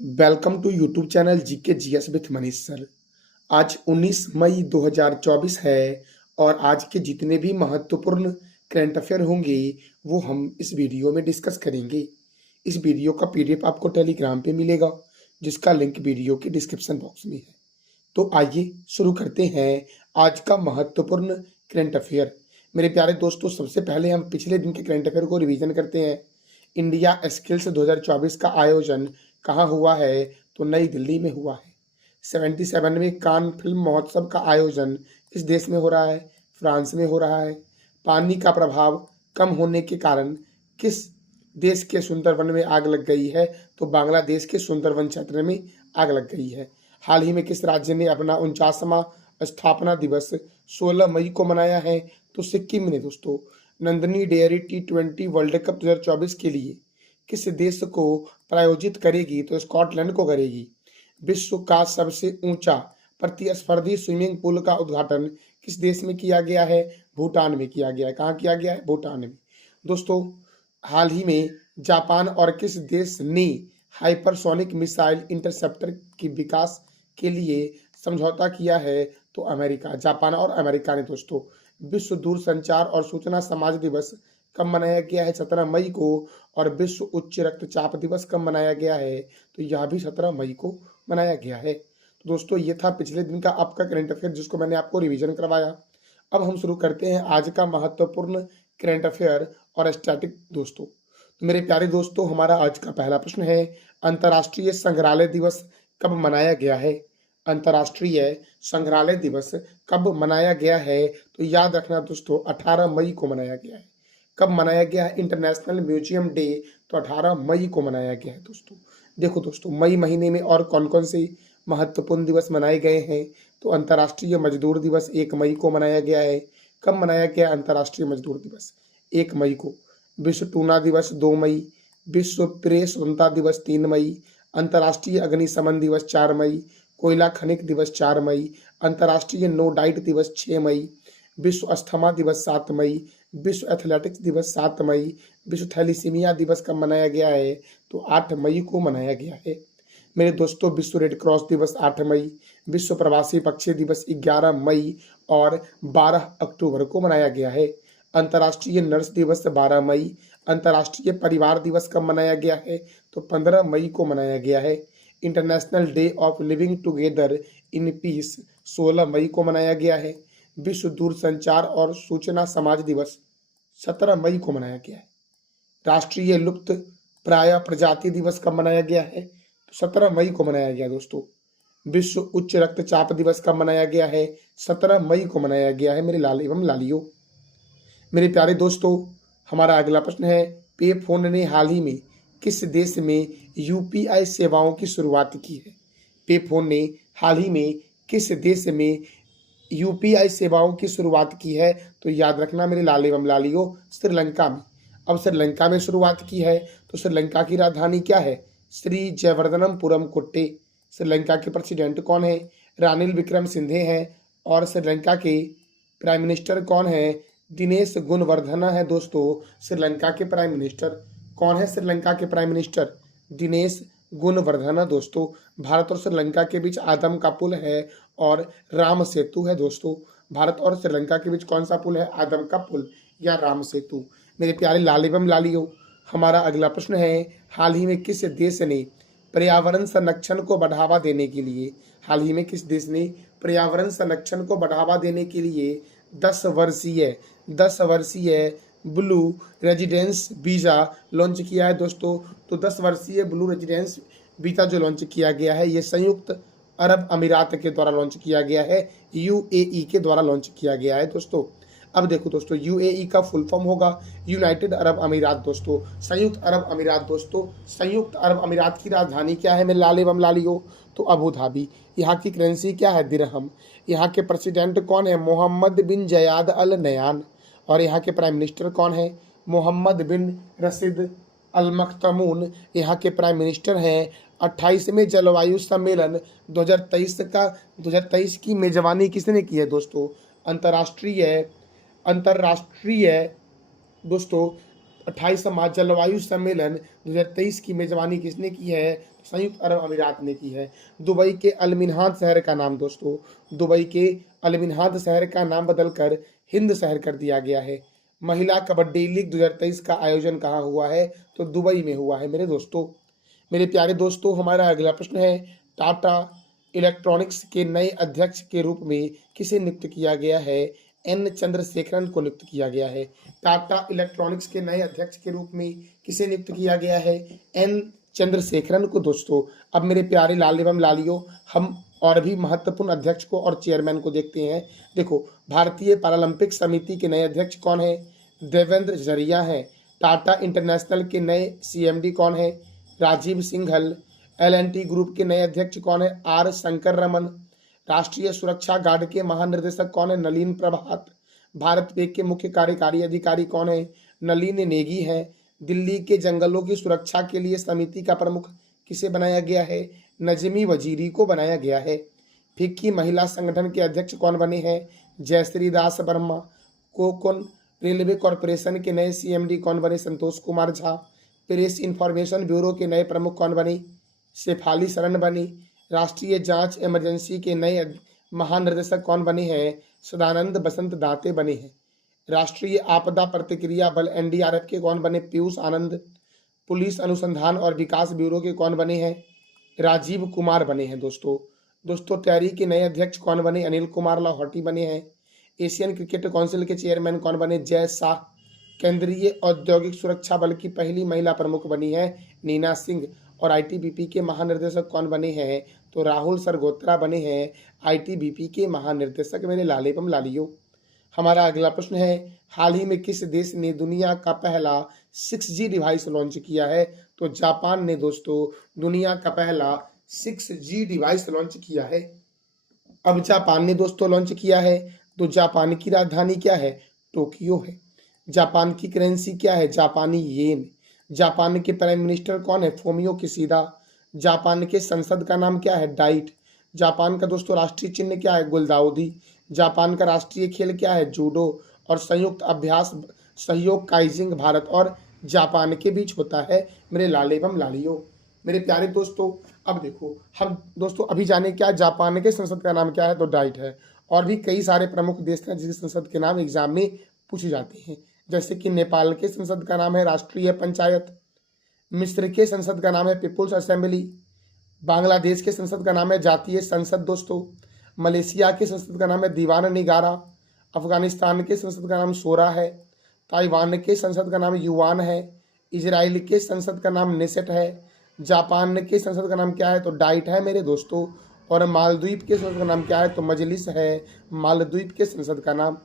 Welcome to YouTube channel GK GS with Manish sir. आज 19 मई 2024 है और आज के जितने भी महत्वपूर्ण करंट अफेयर होंगे वो हम इस वीडियो में डिस्कस करेंगे। इस वीडियो का पीडीएफ आपको टेलीग्राम पे मिलेगा जिसका लिंक वीडियो के डिस्क्रिप्शन बॉक्स में है। तो आइए शुरू करते हैं आज का महत्वपूर्ण करंट अफेयर। मेरे प्यारे दोस्तों, सबसे पहले हम पिछले दिन के करंट अफेयर को रिवीजन करते हैं। इंडिया स्किल्स 2024 का आयोजन कहाँ हुआ है? तो नई दिल्ली में हुआ है। 77वें कान फिल्म महोत्सव का आयोजन किस देश में हो रहा है? फ्रांस में हो रहा है। पानी का प्रभाव कम होने के कारण किस देश के सुंदरवन में आग लग गई है? तो बांग्लादेश के सुंदरवन क्षेत्र में आग लग गई है। हाल ही में किस राज्य ने अपना 49वां स्थापना दिवस 16 मई को मनाया है? तो सिक्किम ने दोस्तों। Nandini dairy T20 world cup 2024 के लिए किस देश को प्रायोजित करेगी? तो स्कॉटलैंड को करेगी। विश्व का सबसे ऊंचा प्रतिस्पर्धी स्विमिंग पूल का उद्घाटन किस देश में किया गया है? भूटान में किया गया है। कहाँ किया गया है? भूटान में। दोस्तों, हाल ही में जापान और किस देश ने हाइपरसोनिक मिसाइल इंटरसेप्टर के विकास के लिए समझौता किया है? तो अमेरिका। जापान और अमेरिका ने दोस्तों। विश्व दूरसंचार और सूचना समाज दिवस कब मनाया गया है? 17 मई को। और विश्व उच्च रक्तचाप दिवस कब मनाया गया है? तो यह भी 17 मई को मनाया गया है। तो दोस्तों, ये था पिछले दिन का आपका करंट अफेयर जिसको मैंने आपको रिवीजन करवाया। अब हम शुरू करते हैं आज का महत्वपूर्ण करंट अफेयर और स्टैटिक दोस्तों। तो मेरे प्यारे दोस्तों, हमारा आज का पहला प्रश्न है, अंतर्राष्ट्रीय संग्रहालय दिवस कब मनाया गया है? अंतर्राष्ट्रीय संग्रहालय दिवस कब मनाया गया है? तो याद रखना दोस्तों, 18 मई को मनाया गया है। कब मनाया गया है इंटरनेशनल म्यूजियम डे? तो 18 मई को मनाया गया है दोस्तों। देखो दोस्तों, मई महीने में और कौन कौन से महत्वपूर्ण दिवस मनाए गए हैं? तो अंतर्राष्ट्रीय मजदूर दिवस 1 मई को मनाया गया है। कब मनाया गया अंतर्राष्ट्रीय मजदूर दिवस? 1 मई को। विश्व टूना दिवस 2 मई। विश्व प्रेस स्वतंत्रता दिवस 3 मई। अंतर्राष्ट्रीय अग्निशमन दिवस 4 मई। कोयला खनिक दिवस 4 मई। अंतर्राष्ट्रीय नो डाइट दिवस 6 मई। विश्व अस्थमा दिवस 7 मई। विश्व एथलेटिक्स दिवस 7 मई। विश्व थैलीसीमिया दिवस कब मनाया गया है? तो 8 मई को मनाया गया है। मेरे दोस्तों, विश्व रेड क्रॉस दिवस 8 मई। विश्व प्रवासी पक्षी दिवस 11 मई और 12 अक्टूबर को मनाया गया है। अंतर्राष्ट्रीय नर्स दिवस 12 मई। अंतर्राष्ट्रीय परिवार दिवस कब मनाया गया है? तो 15 मई को मनाया गया है। International day of living together in peace 16 मई को मनाया गया है। विश्व दूरसंचार और सूचना समाज दिवस 17 मई को मनाया गया है। राष्ट्रीय लुप्त प्राय प्रजाति दिवस कब मनाया गया है? तो 17 मई को मनाया गया दोस्तों। विश्व उच्च रक्तचाप दिवस कब मनाया गया है? 17 मई को मनाया गया है मेरे लाल एवं लालियों। मेरे प्यारे दोस्तों, हमारा अगला प्रश्न है, पे फोन ने हाल ही में किस देश में यूपीआई सेवाओं की शुरुआत की है? पे फोन ने हाल ही में किस देश में यूपीआई सेवाओं की शुरुआत की है? तो याद रखना मेरे लाल एवं लालियों, श्रीलंका में। अब श्रीलंका में शुरुआत की है तो श्रीलंका की राजधानी क्या है? श्री जयवर्धनपुरम कुट्टे। श्रीलंका के प्रेसिडेंट कौन है? रानिल विक्रमसिंघे हैं। और श्रीलंका के प्राइम मिनिस्टर कौन है? दिनेश गुणवर्धना है दोस्तों। श्रीलंका के प्राइम मिनिस्टर कौन है? श्रीलंका के प्राइम मिनिस्टर दिनेश गुणवर्धना दोस्तों। भारत और श्रीलंका के बीच आदम का पुल है और राम सेतु है दोस्तों। भारत और श्रीलंका के बीच कौन सा पुल है? आदम का पुल या राम सेतु। मेरे प्यारे लाल एवं लालियों, हमारा अगला प्रश्न है, हाल ही में किस देश ने पर्यावरण संरक्षण को बढ़ावा देने के लिए हाल ही में किस देश ने पर्यावरण संरक्षण को बढ़ावा देने के लिए 10 वर्षीय ब्लू रेजिडेंस वीजा लॉन्च किया है दोस्तों। तो 10 वर्षीय ब्लू रेजिडेंस वीजा जो लॉन्च किया गया है, ये संयुक्त अरब अमीरात के द्वारा लॉन्च किया गया है, यूएई के द्वारा लॉन्च किया गया है दोस्तों। अब देखो दोस्तों, यूएई का फुल फॉर्म होगा यूनाइटेड अरब अमीरात दोस्तों, संयुक्त अरब अमीरात दोस्तों। संयुक्त अरब अमीरात की राजधानी क्या है मेरे लाल एवं लालियों? तो अबू धाबी। यहाँ की करेंसी क्या है? दिरहम। यहाँ के प्रेसिडेंट कौन है? मोहम्मद बिन जयाद अल नयान। और यहाँ के प्राइम मिनिस्टर कौन है? मोहम्मद बिन रशीद अल मख्तूम। यहाँ के प्राइम मिनिस्टर हैं। 28वें जलवायु सम्मेलन 2023 की मेजबानी किसने की है दोस्तों? अंतर्राष्ट्रीय दोस्तों 28वां जलवायु सम्मेलन 2023 की मेजबानी किसने की है? संयुक्त अरब अमीरात ने की है। दुबई के अल मिन्हाल शहर का नाम दोस्तों, दुबई के अल मिन्हाल शहर का नाम बदलकर हिंद शहर कर दिया गया है। महिला कबड्डी लीग 2023 का आयोजन कहाँ हुआ है? तो दुबई में हुआ है मेरे दोस्तों। मेरे प्यारे दोस्तों, हमारा अगला प्रश्न है, टाटा इलेक्ट्रॉनिक्स के नए अध्यक्ष के रूप में किसे नियुक्त किया गया है? एन चंद्रशेखरन को नियुक्त किया गया है। टाटा इलेक्ट्रॉनिक्स के नए अध्यक्ष के रूप में किसे नियुक्त किया गया है? एन चंद्रशेखरन को दोस्तों। अब मेरे प्यारे लाल एवं लालियों, हम और भी महत्वपूर्ण अध्यक्ष को और चेयरमैन को देखते हैं। देखो, भारतीय पैरालंपिक समिति के नए अध्यक्ष कौन है? देवेंद्र जरिया है। टाटा इंटरनेशनल के नए सीएमडी कौन है? राजीव सिंघल। एल&टी ग्रुप के नए अध्यक्ष कौन है? आर शंकर रमन। राष्ट्रीय सुरक्षा गार्ड के महानिर्देशक कौन है? नलिन प्रभात। भारत पेक के मुख्य कार्यकारी अधिकारी कौन है? नलिन नेगी है। दिल्ली के जंगलों की सुरक्षा के लिए समिति का प्रमुख किसे बनाया गया है? नजमी वजीरी को बनाया गया है। फिक्की महिला संगठन के अध्यक्ष कौन बने हैं? जयश्री दास वर्मा। कोकन रेलवे कॉरपोरेशन के नए सीएमडी कौन बने? Santosh Kumar Jha. Press information bureau के नए प्रमुख कौन बने? शेफाली शरण बनी। राष्ट्रीय जांच इमरजेंसी के नए महानिर्देशक कौन बने हैं? सदानंद बसंत दाते बने हैं। राष्ट्रीय आपदा प्रतिक्रिया बल एनडीआरएफ के कौन बने? पीयूष आनंद। पुलिस अनुसंधान और विकास ब्यूरो के कौन बने हैं? राजीव कुमार बने हैं दोस्तों टैरी के नए अध्यक्ष कौन बने? अनिल कुमार लाहौटी बने हैं। एशियन क्रिकेट काउंसिल के चेयरमैन कौन बने? जय शाह। केंद्रीय औद्योगिक सुरक्षा बल की पहली महिला प्रमुख बनी है नीना सिंह। और आईटीबीपी के महानिर्देशक कौन बने हैं? तो राहुल सरगोत्रा बने हैं आईटीबीपी के महानिर्देशक मेरे लाले बम लालियो। हमारा अगला प्रश्न है, हाल ही में किस देश ने दुनिया का पहला 6G डिवाइस लॉन्च किया है? तो जापान ने दोस्तों दुनिया का पहला 6G डिवाइस लॉन्च किया है। अब जापान ने दोस्तों लॉन्च किया है, तो जापान की राजधानी क्या है? टोक्यो है। जापान की करेंसी क्या है? जापानी येन। जापान के प्राइम मिनिस्टर कौन है? Fumio Kishida. जापान के संसद का नाम क्या है? डाइट। जापान का दोस्तों राष्ट्रीय चिन्ह क्या है? गुलदाउदी। जापान का राष्ट्रीय खेल क्या है? जूडो। और संयुक्त अभ्यास सहयोग काइजिंग भारत और जापान के बीच होता है मेरे लाले एवं लालियो। मेरे प्यारे दोस्तों, अब देखो हम दोस्तों अभी जाने क्या जापान के संसद का नाम क्या है? तो डाइट है। और भी कई सारे प्रमुख देश हैं जिसके संसद के नाम एग्जाम में पूछे जाते हैं, जैसे कि नेपाल के संसद का नाम है राष्ट्रीय पंचायत। मिस्र के संसद का नाम है पीपुल्स असेंबली। बांग्लादेश के संसद का नाम है जातीय संसद दोस्तों। मलेशिया के संसद का नाम है दीवान निगारा। अफगानिस्तान के संसद का नाम शोरा है। ताइवान के संसद का नाम युवान है। इजराइल के संसद का नाम नेसेट है। जापान के संसद का नाम क्या है? तो डाइट है मेरे दोस्तों। और मालदीव के संसद का नाम क्या है? तो मजलिस है मालदीव के संसद का नाम।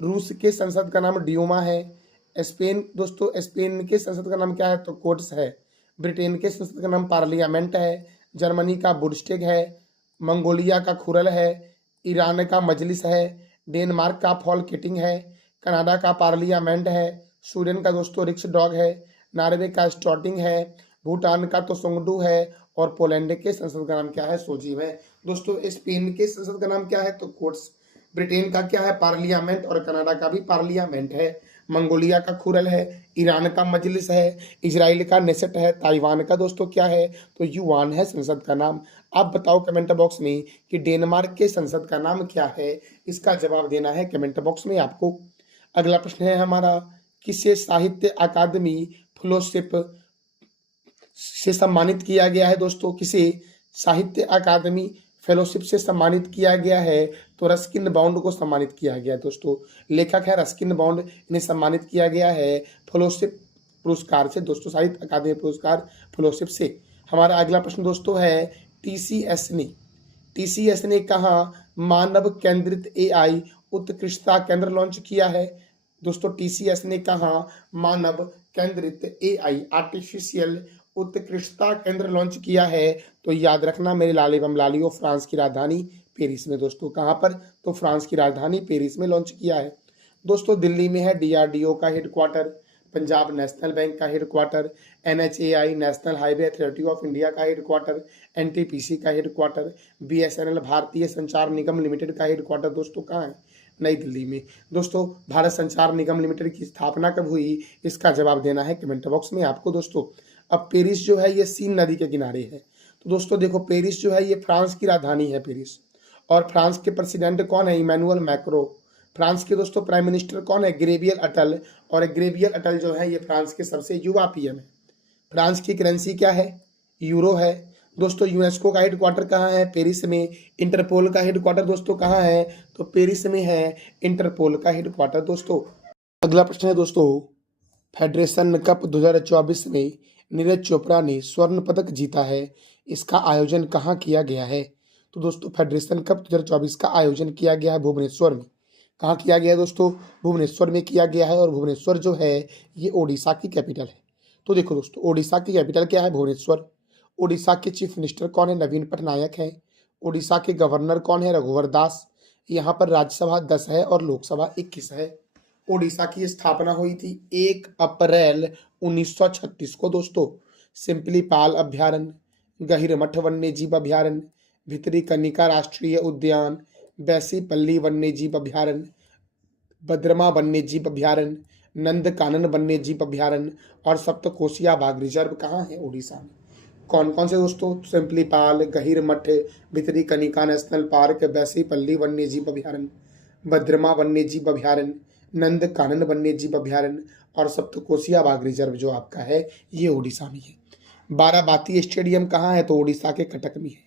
रूस के संसद का नाम ड्यूमा है। स्पेन दोस्तों स्पेन के संसद का नाम क्या है? तो कोर्ट्स है। ब्रिटेन के संसद का नाम पार्लियामेंट है। जर्मनी का बुंडस्टैग है। मंगोलिया का खुरल है। ईरान का मजलिस है। डेनमार्क का फॉलकेटिंग है। कनाडा का पार्लियामेंट है। स्वीडन का दोस्तों रिक्सडॉग है। नॉर्वे का स्टॉटिंग है। भूटान का तो सोंगडू है। और पोलैंड के संसद का नाम क्या है? सोजीव है। दोस्तों स्पेन के संसद का नाम क्या है? तो कोर्ट्स। ब्रिटेन का क्या है? पार्लियामेंट। और कनाडा का भी पार्लियामेंट है। मंगोलिया का खुरल है। ईरान का मजलिस है। इजराइल का नेसेट है। ताइवान का दोस्तों क्या है? तो युवान है संसद का नाम। आप बताओ कमेंट बॉक्स में कि डेनमार्क के संसद का नाम क्या है? इसका जवाब देना है कमेंट बॉक्स में आपको। अगला प्रश्न है हमारा, किसे साहित्य अकादमी फेलोशिप से सम्मानित किया गया है? दोस्तों किसे साहित्य अकादमी फेलोशिप से सम्मानित किया गया है? तो रस्किन बॉन्ड को सम्मानित किया गया दोस्तों। लेखक है रस्किन बॉन्ड, इन्हें सम्मानित किया गया है फेलोशिप पुरस्कार से दोस्तों, साहित्य अकादमी पुरस्कार फेलोशिप से। हमारा अगला प्रश्न दोस्तों है, टीसीएस ने कहाँ मानव केंद्रित एआई उत्कृष्टता केंद्र लॉन्च किया है? दोस्तों टीसीएस ने कहाँ मानव केंद्रित एआई आर्टिफिशियल उत्कृष्टता केंद्र लॉन्च किया है? तो याद रखना मेरे लाले बम लालियो, फ्रांस की राजधानी पेरिस में दोस्तों। कहाँ पर? तो फ्रांस की राजधानी पेरिस में लॉन्च किया है दोस्तों। दिल्ली में है डीआरडीओ का हेडक्वार्टर। पंजाब नेशनल बैंक का headquarter. NHAI national highway authority of India का हेडक्वार्टर। एनटीपीसी का हेडक्वार्टर। बीएसएनएल भारतीय संचार निगम लिमिटेड का हेडक्वार्टर दोस्तों कहाँ है? नई दिल्ली में। दोस्तों, भारत संचार निगम लिमिटेड की स्थापना कब हुई, इसका जवाब देना है कमेंट बॉक्स में आपको। दोस्तों, अब पेरिस जो है ये सीन नदी के किनारे है। तो दोस्तों देखो, पेरिस जो है ये फ्रांस की राजधानी है पेरिस। और फ्रांस के प्रेसिडेंट कौन है, इमैनुअल मैक्रो। फ्रांस के दोस्तों प्राइम मिनिस्टर कौन है, ग्रेवियल अटल। और ग्रेवियल अटल जो है ये फ्रांस के सबसे युवा पीएम है। फ्रांस की करेंसी क्या है, यूरो है। दोस्तों, यूनेस्को का हेडक्वार्टर कहाँ है, पेरिस में। इंटरपोल का हेडक्वार्टर दोस्तों कहाँ है, तो पेरिस में है इंटरपोल का हेडक्वार्टर। दोस्तों, अगला प्रश्न है दोस्तों, फेडरेशन कप 2024 में नीरज चोपड़ा ने स्वर्ण पदक जीता है, इसका आयोजन कहाँ किया गया है। तो दोस्तों, फेडरेशन कप 2024 का आयोजन किया गया है भुवनेश्वर में। कहाँ किया गया है दोस्तों, भुवनेश्वर में किया गया है। और भुवनेश्वर जो है ये ओडिशा की कैपिटल है। तो देखो दोस्तों, ओडिशा की कैपिटल क्या है, भुवनेश्वर। ओडिशा के चीफ मिनिस्टर कौन है, नवीन पटनायक है। ओडिशा के गवर्नर कौन है, रघुवर दास। यहाँ पर राज्यसभा 10 है और लोकसभा 21 है। ओडिशा की स्थापना हुई थी 1 अप्रैल 1936 को। दोस्तों, सिंपलीपाल अभ्यारण्य, गहिरमठ वन्य जीव अभ्यारण्य, भितरी कनिका राष्ट्रीय उद्यान, बैसीपल्ली वन्य जीव अभ्यारण्य, बद्रमा वन्य जीव अभ्यारण्य, नंदकानन वन्य जीव अभ्यारण्य और सप्तकोशिया बाघ रिजर्व कहाँ है, ओडिशा में। कौन कौन से दोस्तों, सिंपलीपाल, गहिरमठ, भितरी कनिका नेशनल पार्क, बैसीपल्ली वन्य जीव अभ्यारण्य, बद्रमा वन्य जीव अभ्यारण्य, नंदकानन वन्य जीव अभ्यारण्य और सप्तकोशिया बाघ रिजर्व जो आपका है ये ओडिशा में है। बाराबाती स्टेडियम कहाँ है, तो ओडिशा के कटक में है।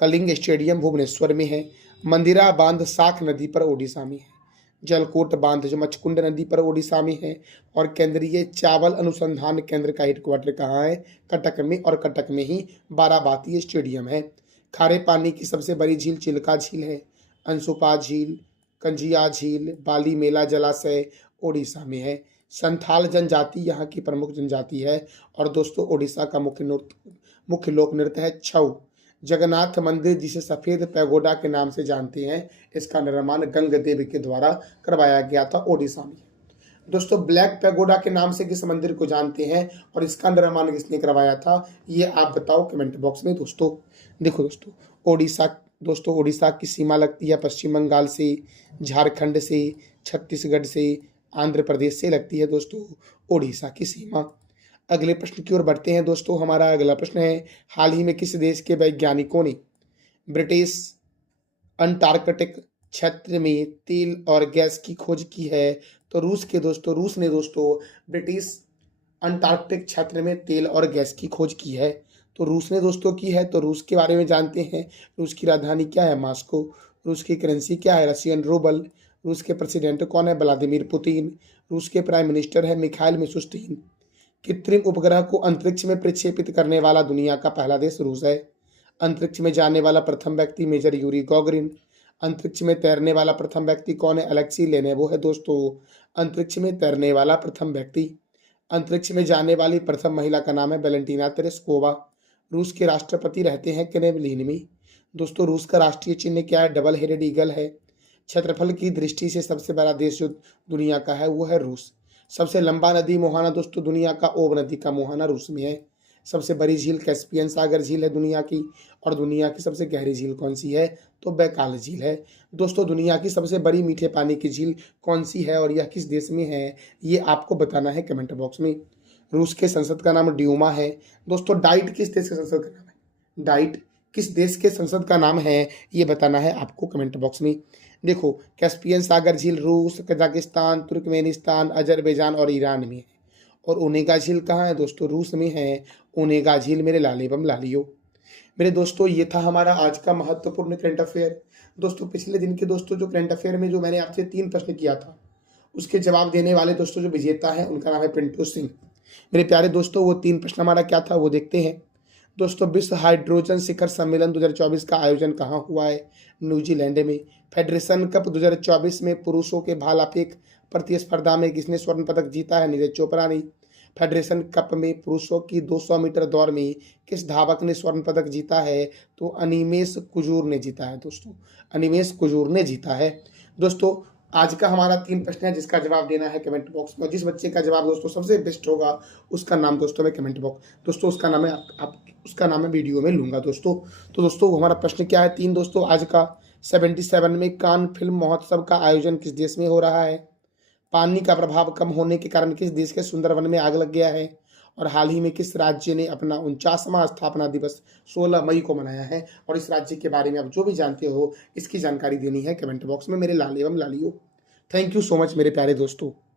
कलिंग स्टेडियम भुवनेश्वर में है। मंदिरा बांध साख नदी पर ओडिशा में है। जलकोट बांध जो मचकुंड नदी पर ओडिशा में है। और केंद्रीय चावल अनुसंधान केंद्र का हेडक्वार्टर कहाँ है, कटक में। और कटक में ही बाराबाती स्टेडियम है। खारे पानी की सबसे बड़ी झील चिल्का झील है। अंशुपा झील, कंजिया झील, बाली मेला जलाशय ओडिशा में है। संथाल जनजाति यहाँ की प्रमुख जनजाति है। और दोस्तों, ओडिशा का मुख्य लोक नृत्य है छऊ। जगन्नाथ मंदिर जिसे सफेद पैगोडा के नाम से जानते हैं, इसका निर्माण गंगदेव के द्वारा करवाया गया था ओडिशा में। दोस्तों, ब्लैक पैगोडा के नाम से किस मंदिर को जानते हैं और इसका निर्माण किसने करवाया था, ये आप बताओ कमेंट बॉक्स में। दोस्तों देखो दोस्तों, ओडिशा की सीमा लगती है पश्चिम बंगाल से, झारखंड से, छत्तीसगढ़ से, आंध्र प्रदेश से लगती है दोस्तों ओडिशा की सीमा। अगले प्रश्न की ओर बढ़ते हैं दोस्तों। हमारा अगला प्रश्न है, हाल ही में किस देश के वैज्ञानिकों ने ब्रिटिश अंटार्कटिक क्षेत्र में तेल और गैस की खोज की है, तो रूस ने दोस्तों ब्रिटिश अंटार्कटिक क्षेत्र में तेल और गैस की खोज की है। तो रूस ने दोस्तों की है। तो रूस के बारे में जानते हैं। रूस की राजधानी क्या है, मॉस्को। रूस की करेंसी क्या है, रशियन रूबल। रूस के प्रेसिडेंट कौन है, व्लादिमीर पुतिन। रूस के प्राइम मिनिस्टर है मिखाइल मिशुस्तिन। कृत्रिम उपग्रह को अंतरिक्ष में प्रक्षेपित करने वाला दुनिया का पहला देश रूस है। अंतरिक्ष में जाने वाला प्रथम व्यक्ति मेजर यूरी गॉगरिन। अंतरिक्ष में तैरने वाला प्रथम व्यक्ति कौन है, अलेक्सी लेनेवो है दोस्तों अंतरिक्ष में तैरने वाला प्रथम व्यक्ति। अंतरिक्ष में जाने वाली प्रथम महिला का नाम है वैलेंटीना तेरेस्कोवा। रूस के राष्ट्रपति रहते हैं क्रेमलिन में। दोस्तों, रूस का राष्ट्रीय चिन्ह क्या है, डबल हेडेड ईगल है। क्षेत्रफल की दृष्टि से सबसे बड़ा देश जो दुनिया का है वो है रूस। सबसे लंबा नदी मोहाना दोस्तों दुनिया का ओब नदी का मोहाना रूस में है। सबसे बड़ी झील कैस्पियन सागर झील है दुनिया की। और दुनिया की सबसे गहरी झील कौन सी है, तो बैकाल झील है। दोस्तों, दुनिया की सबसे बड़ी मीठे पानी की झील कौन सी है और यह किस देश में है, ये आपको बताना है कमेंट बॉक्स में। रूस के संसद का नाम ड्यूमा है। दोस्तों, डाइट किस देश के संसद का नाम है, डाइट किस देश के संसद का नाम है, ये बताना है आपको कमेंट बॉक्स में। देखो, कैस्पियन सागर झील रूस, कजाकिस्तान, तुर्कमेनिस्तान, अजरबैजान और ईरान में है। और ओनेगा झील कहाँ है दोस्तों, रूस में है ओनेगा झील मेरे लाले बम लालियो। मेरे दोस्तों, ये था हमारा आज का महत्वपूर्ण करंट अफेयर। दोस्तों, पिछले दिन के दोस्तों जो करंट अफेयर में जो मैंने आपसे 3 प्रश्न किया था, उसके जवाब देने वाले दोस्तों जो विजेता है उनका नाम है पिंटू सिंह। मेरे प्यारे दोस्तों, वो 3 प्रश्न हमारा क्या था वो देखते हैं। दोस्तों, विश्व हाइड्रोजन शिखर सम्मेलन 2024 का आयोजन कहाँ हुआ है, न्यूजीलैंड में। फेडरेशन कप 2024 में पुरुषों के भाला फेंक प्रतिस्पर्धा में किसने स्वर्ण पदक जीता है, नीरज चोपड़ा ने। फेडरेशन कप में पुरुषों की 200 मीटर दौड़ में किस धावक ने स्वर्ण पदक जीता है, तो अनिमेश कुजूर ने जीता है दोस्तों, अनिमेश कुजूर ने जीता है। दोस्तों, आज का हमारा 3 प्रश्न है जिसका जवाब देना है कमेंट बॉक्स में। जिस बच्चे का जवाब दोस्तों सबसे बेस्ट होगा उसका नाम दोस्तों मैं कमेंट बॉक्स दोस्तों उसका नाम है वीडियो में लूंगा दोस्तों। तो दोस्तों, हमारा प्रश्न क्या है 3 दोस्तों आज का, 77 में कान फिल्म महोत्सव का आयोजन किस देश में हो रहा है? पानी का प्रभाव कम होने के कारण किस देश के सुंदरवन में आग लग गया है? और हाल ही में किस राज्य ने अपना 49वां स्थापना दिवस 16 मई को मनाया है? और इस राज्य के बारे में आप जो भी जानते हो इसकी जानकारी देनी है कमेंट बॉक्स में मेरे लाल एवं लालियो। थैंक यू सो मच मेरे प्यारे दोस्तों।